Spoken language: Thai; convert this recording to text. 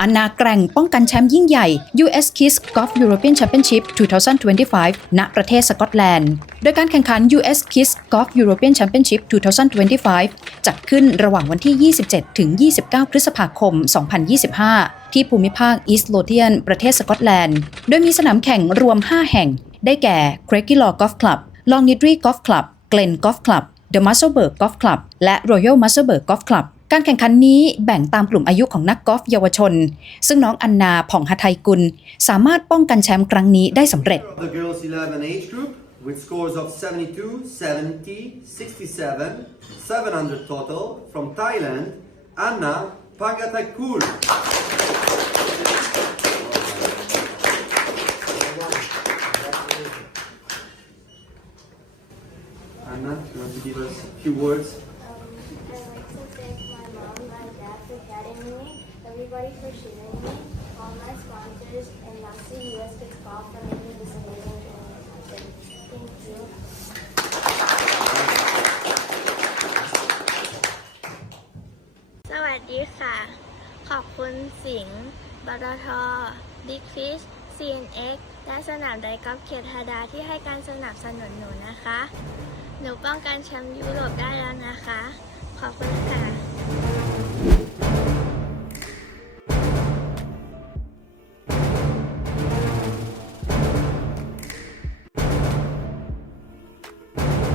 อันนาแกร่งป้องกันแชมป์ยิ่งใหญ่ US Kiss Golf European Championship 2025 ณ ประเทศสกอตแลนด์ โดยการแข่งขัน US Kiss Golf European Championship 2025 จัดขึ้นระหว่างวันที่ 27 ถึง 29 พฤษภาคม 2025 ที่ภูมิภาค East Lothian ประเทศสกอตแลนด์ โดยมีสนามแข่งรวม 5 แห่ง ได้แก่ c r a i g y Law Golf Club Longniddry Golf Club Glen Golf Club The Musselburgh Golf Club และ Royal Musselburgh Golf Club การแข่งขันนี้แบ่งตามกลุ่มอายุของนักกอล์ฟเยาวชน ซึ่งน้องอันนาผ่องฮัทัยกุล สามารถป้องกันแชมป์ครั้งนี้ได้สำเร็จอันนะ you want give us few words Um, I'd like to thank my mom, my dad for guiding me, everybody for cheering me, all my sponsors, and Nazi US Kids Golf for making this amazing tournament happen. Thank you. สวัสดีค่ะ ขอบคุณสิงห์บตท Big Fish CNX และสนามไดกอล์ฟเขตฮาดาที่ให้การสนับสนุนหนูนะคะ หนูป้องกันแชมป์ยุโรปได้แล้วนะคะ ขอบคุณ